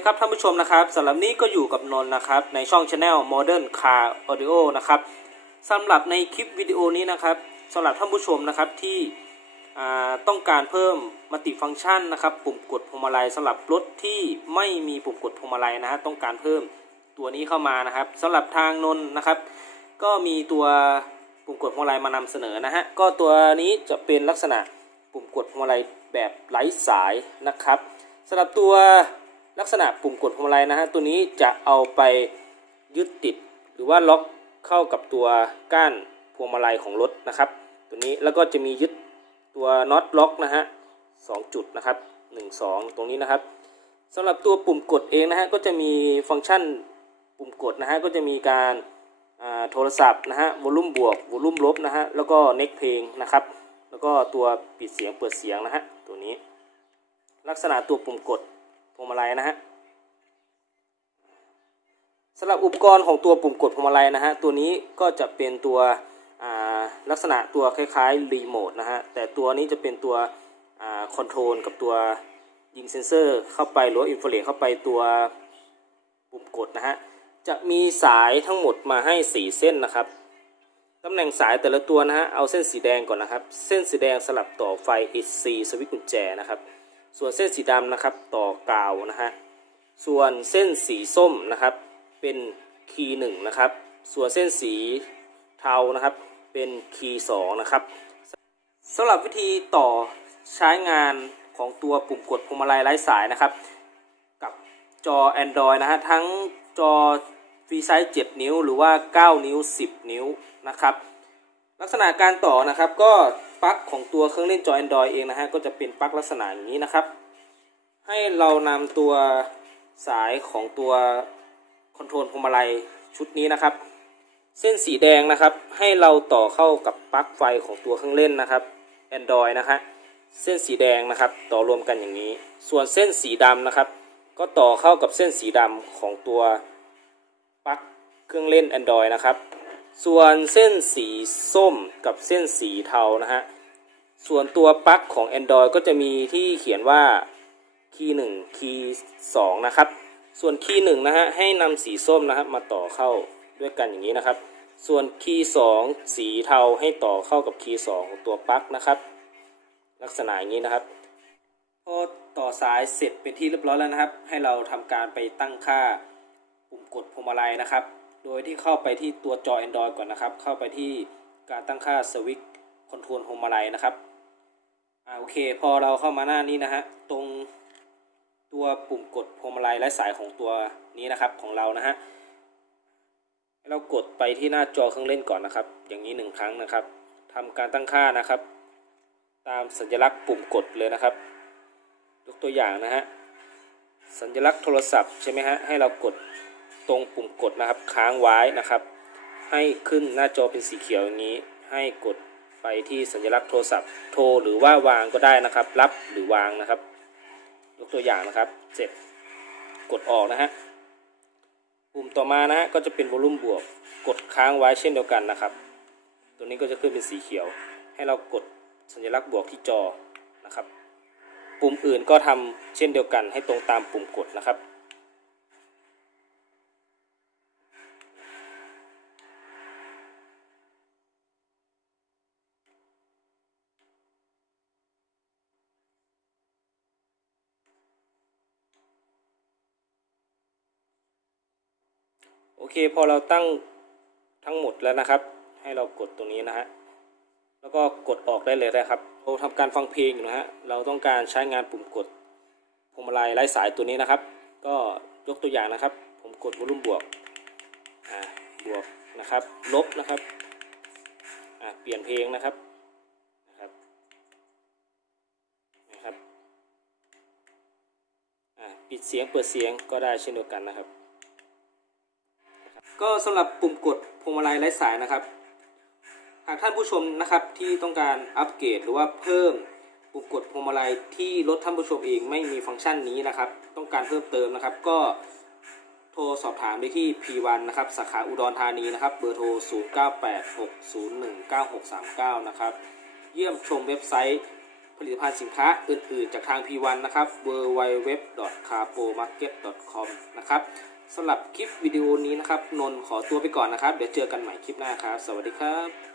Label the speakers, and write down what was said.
Speaker 1: ดีครับท่านผู้ชมนะครับสำหรับนี้ก็อยู่กับนนท์นะครับในช่อง Channel Modern Car Audio นะครับสำหรับในคลิปวิดีโอนี้นะครับสำหรับท่านผู้ชมนะครับที่ต้องการเพิ่มมัลติฟังก์ชันนะครับ ปุ่มกดพวงมาลัยสำหรับรถที่ไม่มีปุ่มกดพวงมาลัยนะฮะต้องการเพิ่มตัวนี้เข้ามานะครับสำหรับทางนนท์นะครับ ก็มีตัวปุ่มกดพวงมาลัยมานำเสนอนะฮะก็ตัวนี้จะเป็นลักษณะปุ่มกดพวงมาลัยแบบไร้สายนะครับสำหรับตัว ลักษณะปุ่มกดพวงมาลัยนะฮะตัวนี้จะเอาไปยึดติด หรือว่าล็อกเข้ากับตัวก้านพวงมาลัยของรถนะครับ ตัวนี้แล้วก็จะมียึดตัวน็อตล็อกนะฮะสองจุดนะครับหนึ่งสองตรงนี้นะครับสำหรับตัวปุ่มกดเองนะฮะก็จะมีฟังก์ชันปุ่มกดนะฮะก็จะมีการโทรศัพท์นะฮะวอลลุ่มบวกวอลลุ่มลบนะฮะแล้วก็เน็กเพลงนะครับ แล้วก็ตัวปิดเสียงเปิดเสียงนะฮะตัวนี้ ลักษณะตัวปุ่มกด วงมาลัยนะฮะสำหรับอุปกรณ์ของตัวปุ่มกดพวงมาลัยนะฮะตัวนี้ก็จะเป็นตัวลักษณะตัวคล้ายๆรีโมทนะฮะแต่ตัวนี้จะเป็นตัวคอนโทรลกับตัวยิงเซนเซอร์เข้าไปหรืออินฟลูเรเข้าไปตัวปุ่มกดนะฮะจะมีสายทั้งหมดมาให้ 4 เส้นนะครับตำแหน่งสายแต่ละตัวนะฮะเอาเส้นสีแดงก่อนนะครับ เส้นสีแดงสลับต่อไฟ AC สวิตช์กุญแจนะครับ ส่วนเส้นสีดำนะครับต่อกาวนะฮะส่วนเส้นสีส้มนะครับเป็นคีย์หนึ่งนะครับ ส่วนเส้นสีเทานะครับเป็นคีย์สองนะครับสำหรับวิธีต่อใช้งานของตัวปุ่มกดพวงมาลัยไร้สายนะครับ กับจอ Android นะฮะทั้งจอฟรีไซส์ 7 นิ้ว หรือว่า 9 นิ้ว 10 นิ้วนะครับ ลักษณะการต่อนะครับก็ ปลั๊กของตัวเครื่องเล่นจอ Android เองนะฮะก็จะเป็นปลั๊กลักษณะอย่างนี้นะครับ ให้เรานำตัวสายของตัวคอนโทรลพวงมาลัยชุดนี้นะครับ เส้นสีแดงนะครับ ให้เราต่อเข้ากับปลั๊กไฟของตัวเครื่องเล่นนะครับ Android นะฮะเส้นสีแดงนะครับต่อรวมกันอย่างนี้ ส่วนเส้นสีดำนะครับ ก็ต่อเข้ากับเส้นสีดำของตัวปลั๊กเครื่องเล่น Android นะครับ ส่วนเส้นสีส้มกับเส้นสีเทานะฮะ ส่วนตัวปลั๊กของ Android ก็จะมีที่เขียนว่าคีย์หนึ่งคีย์สองนะครับ ส่วนคีย์หนึ่งนะฮะให้นำสีส้มนะครับมาต่อเข้าด้วยกันอย่างนี้นะครับ ส่วนคีย์สองสีเทาให้ต่อเข้ากับคีย์สองของตัวปลั๊กนะครับ ลักษณะอย่างนี้นะครับพอต่อสายเสร็จเป็นที่เรียบร้อยแล้วนะครับ ให้เราทำการไปตั้งค่าปุ่มกดพวงมาลัยนะครับ โดยที่เข้าไปที่ตัวจอ Android ก่อนนะครับ เข้าไปที่การตั้งค่าสวิตช์คอนโทรลพวงมาลัยนะครับ อ่าโอเค พอเราเข้ามาหน้านี้นะฮะตรงตัวปุ่มกดพวงมาลัยและสายของตัวนี้นะครับของเรานะฮะให้เรากดไปที่หน้าจอเครื่องเล่นก่อนนะครับ อย่างนี้หนึ่งครั้งนะครับทำการตั้งค่านะครับ ตามสัญลักษณ์ปุ่มกดเลยนะครับ ยกตัวอย่างนะฮะสัญลักษณ์โทรศัพท์ใช่ไหมฮะให้เรากดตรงปุ่มกดนะครับ ค้างไว้นะครับ ให้ขึ้นหน้าจอเป็นสีเขียวอย่างนี้ ให้กด ไปที่สัญลักษณ์โทรศัพท์โทรหรือว่าวางก็ได้นะครับ รับหรือวางนะครับ ยกตัวอย่างนะครับเสร็จกดออกนะฮะปุ่มต่อมานะฮะก็จะเป็นวอลลุ่มบวก กดค้างไว้เช่นเดียวกันนะครับ ตัวนี้ก็จะขึ้นเป็นสีเขียว ให้เรากดสัญลักษณ์บวกที่จอนะครับ ปุ่มอื่นก็ทำเช่นเดียวกันให้ตรงตามปุ่มกดนะครับ โอเคพอเราตั้งทั้งหมดแล้วนะครับ ให้เรากดตรงนี้นะฮะแล้วก็กดออกได้เลยนะครับเราทำการฟังเพลงอยู่นะฮะเราต้องการใช้งานปุ่มกดพวงมาลัยไร้สายตัวนี้นะครับ ก็ยกตัวอย่างนะครับ ผมกดวอลลุ่มบวกอ่าบวกนะครับลบนะครับอ่าเปลี่ยนเพลงนะครับนะครับนะครับอ่าปิดเสียงเปิดเสียงก็ได้เช่นเดียวกันนะครับ ก็สำหรับปุ่มกดพวงมาลัยไร้สายนะครับ หากท่านผู้ชมนะครับที่ต้องการอัปเกรดหรือว่าเพิ่มปุ่มกดพวงมาลัยที่รถท่านผู้ชมเองไม่มีฟังก์ชันนี้นะครับ ต้องการเพิ่มเติมนะครับ ก็โทรสอบถามได้ที่ P1 นะครับสาขาอุดรธานีนะครับ เบอร์โทร 0986019639 นะครับ เยี่ยมชมเว็บไซต์ ผลิตภัณฑ์สินค้าอื่นๆ จากทาง P1 นะครับ www.carpomarket.com นะครับสำหรับคลิปวิดีโอนี้นะครับ นนท์ขอตัวไปก่อนนะครับ เดี๋ยวเจอกันใหม่คลิปหน้าครับ สวัสดีครับ